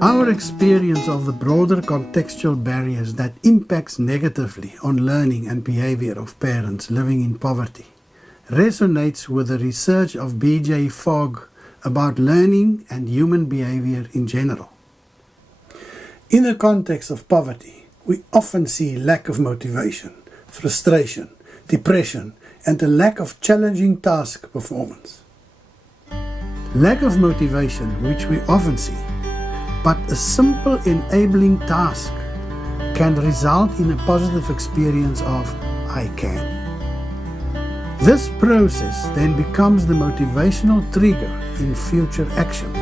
Our experience of the broader contextual barriers that impacts negatively on learning and behavior of parents living in poverty resonates with the research of B.J. Fogg about learning and human behavior in general. In the context of poverty, we often see lack of motivation, frustration, depression, and a lack of challenging task performance. Lack of motivation, which we often see, but a simple enabling task can result in a positive experience of "I can." This process then becomes the motivational trigger in future actions.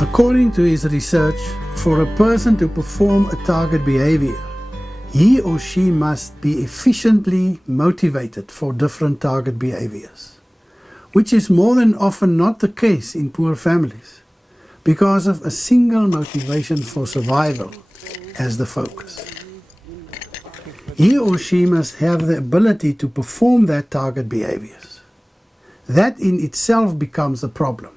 According to his research, for a person to perform a target behavior, he or she must be efficiently motivated for different target behaviors, which is more than often not the case in poor families, because of a single motivation for survival as the focus. He or she must have the ability to perform that target behaviors. That in itself becomes a problem,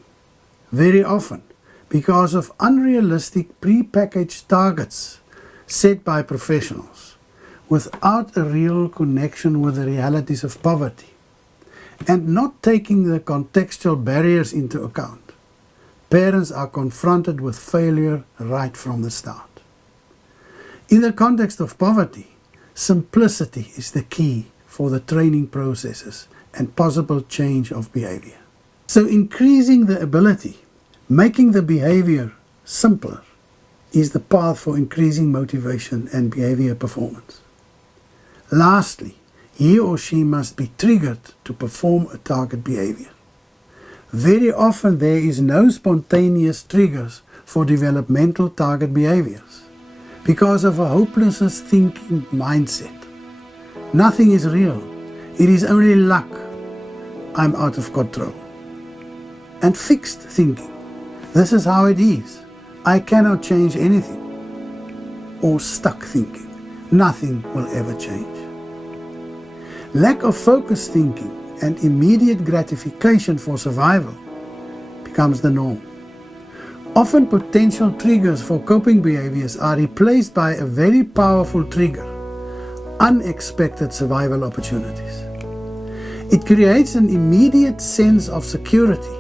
very often because of unrealistic pre-packaged targets set by professionals without a real connection with the realities of poverty and not taking the contextual barriers into account. Parents are confronted with failure right from the start. In the context of poverty, simplicity is the key for the training processes and possible change of behavior. So increasing the ability, making the behavior simpler, is the path for increasing motivation and behavior performance. Lastly, he or she must be triggered to perform a target behavior. Very often there is no spontaneous triggers for developmental target behaviors because of a hopelessness thinking mindset. Nothing is real. It is only luck. I'm out of control. And fixed thinking. This is how it is. I cannot change anything. Or stuck thinking. Nothing will ever change. Lack of focused thinking and immediate gratification for survival becomes the norm. Often potential triggers for coping behaviors are replaced by a very powerful trigger, unexpected survival opportunities. It creates an immediate sense of security,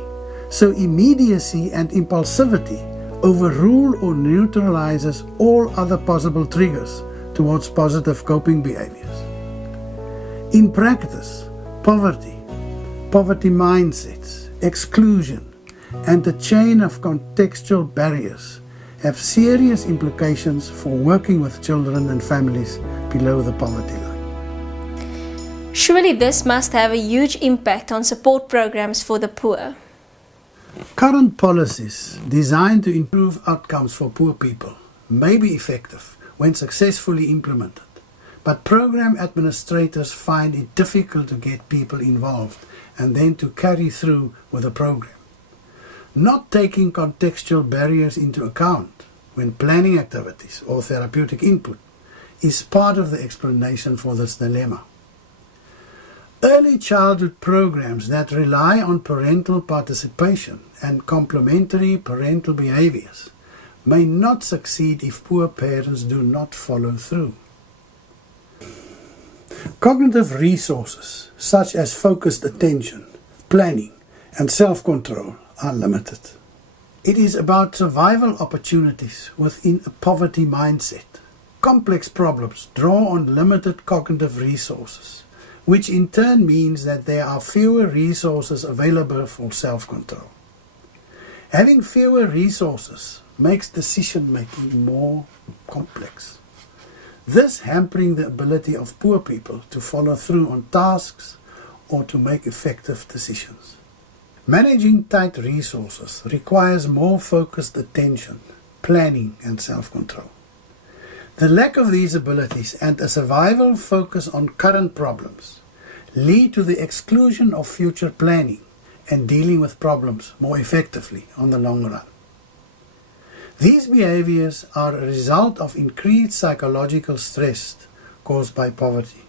so immediacy and impulsivity overrule or neutralizes all other possible triggers towards positive coping behaviors. In practice, poverty mindsets, exclusion, and the chain of contextual barriers have serious implications for working with children and families below the poverty line. Surely this must have a huge impact on support programs for the poor. Current policies designed to improve outcomes for poor people may be effective when successfully implemented, but program administrators find it difficult to get people involved and then to carry through with the program. Not taking contextual barriers into account when planning activities or therapeutic input is part of the explanation for this dilemma. Early childhood programs that rely on parental participation and complementary parental behaviors may not succeed if poor parents do not follow through. Cognitive resources such as focused attention, planning, and self-control are limited. It is about survival opportunities within a poverty mindset. Complex problems draw on limited cognitive resources, which in turn means that there are fewer resources available for self-control. Having fewer resources makes decision-making more complex, this hampering the ability of poor people to follow through on tasks or to make effective decisions. Managing tight resources requires more focused attention, planning, and self-control. The lack of these abilities and a survival focus on current problems lead to the exclusion of future planning and dealing with problems more effectively on the long run. These behaviors are a result of increased psychological stress caused by poverty,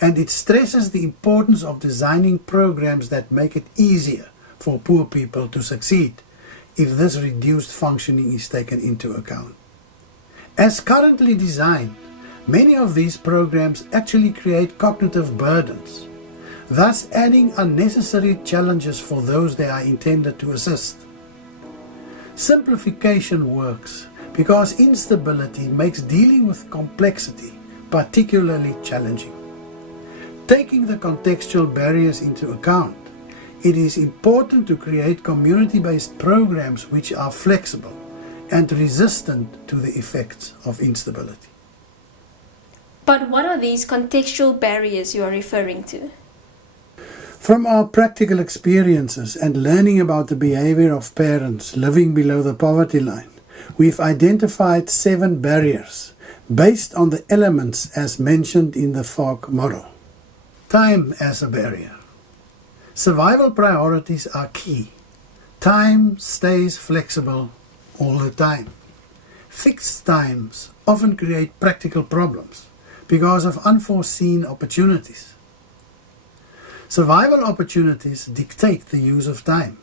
and it stresses the importance of designing programs that make it easier for poor people to succeed if this reduced functioning is taken into account. As currently designed, many of these programs actually create cognitive burdens, thus adding unnecessary challenges for those they are intended to assist. Simplification works because instability makes dealing with complexity particularly challenging. Taking the contextual barriers into account, it is important to create community-based programs which are flexible and resistant to the effects of instability. But what are these contextual barriers you are referring to? From our practical experiences and learning about the behavior of parents living below the poverty line, we've identified 7 barriers based on the elements as mentioned in the FOG model. Time as a barrier. Survival priorities are key. Time stays flexible all the time. Fixed times often create practical problems because of unforeseen opportunities. Survival opportunities dictate the use of time.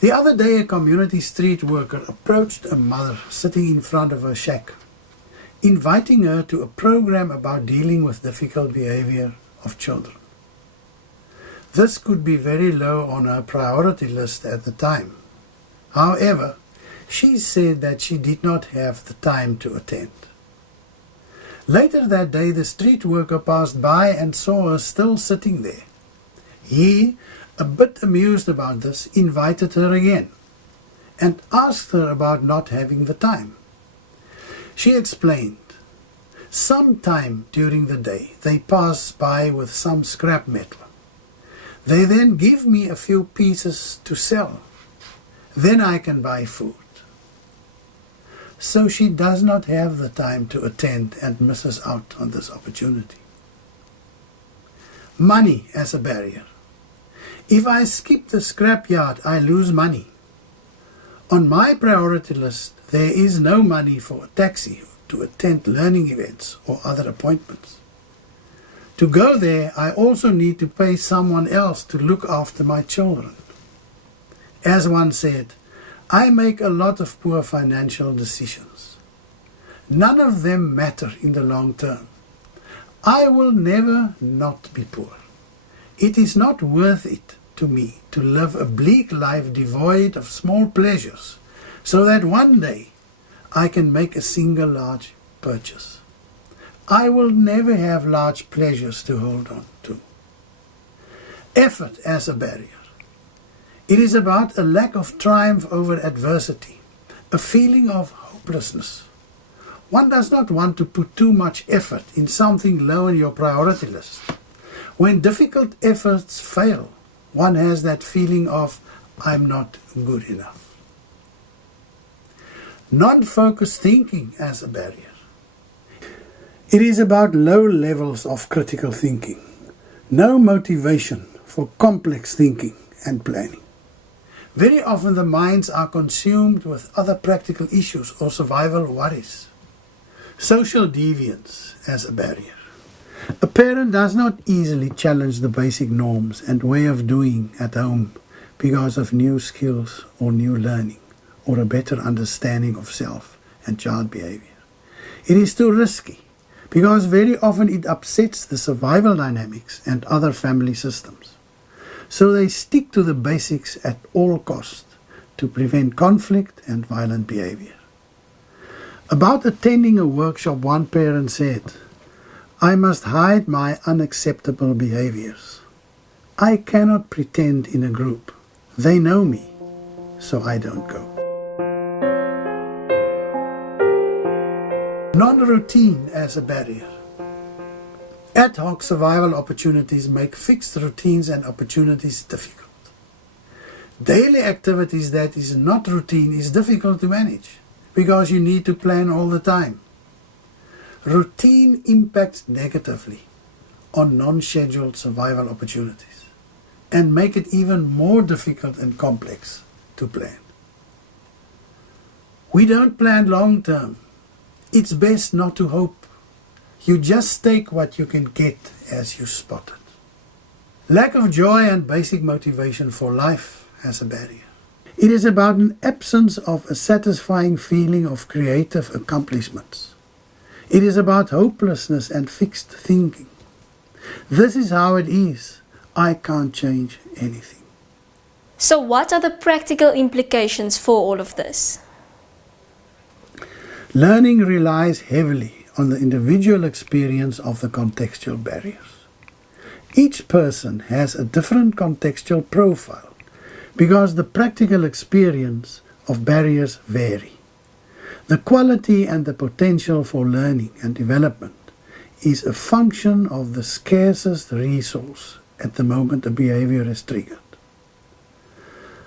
The other day, a community street worker approached a mother sitting in front of her shack, inviting her to a program about dealing with difficult behavior of children. This could be very low on her priority list at the time. However, she said that she did not have the time to attend. Later that day, the street worker passed by and saw her still sitting there. He, a bit amused about this, invited her again and asked her about not having the time. She explained, "Sometime during the day they pass by with some scrap metal. They then give me a few pieces to sell. Then I can buy food." So she does not have the time to attend and misses out on this opportunity. Money as a barrier. If I skip the scrapyard, I lose money. On my priority list, there is no money for a taxi to attend learning events or other appointments. To go there, I also need to pay someone else to look after my children. As one said, I make a lot of poor financial decisions. None of them matter in the long term. I will never not be poor. It is not worth it to me to live a bleak life devoid of small pleasures, so that one day I can make a single large purchase. I will never have large pleasures to hold on to. Effort as a barrier. It is about a lack of triumph over adversity, a feeling of hopelessness. One does not want to put too much effort in something low on your priority list. When difficult efforts fail, one has that feeling of, I'm not good enough. Non-focused thinking as a barrier. It is about low levels of critical thinking, no motivation for complex thinking and planning. Very often the minds are consumed with other practical issues or survival worries. Social deviance as a barrier. A parent does not easily challenge the basic norms and way of doing at home because of new skills or new learning or a better understanding of self and child behavior. It is too risky because very often it upsets the survival dynamics and other family systems. So they stick to the basics at all costs to prevent conflict and violent behavior. About attending a workshop, one parent said, I must hide my unacceptable behaviors. I cannot pretend in a group. They know me, so I don't go. Non-routine as a barrier. Ad hoc survival opportunities make fixed routines and opportunities difficult. Daily activities that is not routine is difficult to manage because you need to plan all the time. Routine impacts negatively on non-scheduled survival opportunities and make it even more difficult and complex to plan. We don't plan long term. It's best not to hope. You just take what you can get as you spot it. Lack of joy and basic motivation for life as a barrier. It is about an absence of a satisfying feeling of creative accomplishments. It is about hopelessness and fixed thinking. This is how it is. I can't change anything. So what are the practical implications for all of this? Learning relies heavily on the individual experience of the contextual barriers. Each person has a different contextual profile because the practical experience of barriers vary. The quality and the potential for learning and development is a function of the scarcest resource at the moment a behavior is triggered.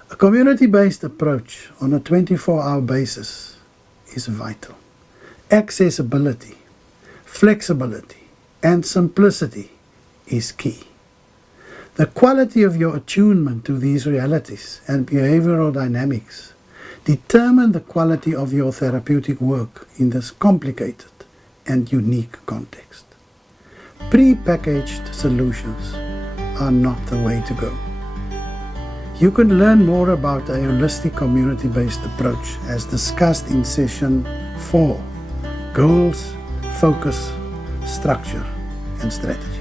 A community-based approach on a 24-hour basis is vital. Accessibility, flexibility, and simplicity is key. The quality of your attunement to these realities and behavioral dynamics determine the quality of your therapeutic work in this complicated and unique context. Pre-packaged solutions are not the way to go. You can learn more about a holistic community-based approach as discussed in session 4, Goals, Focus, Structure, and Strategy.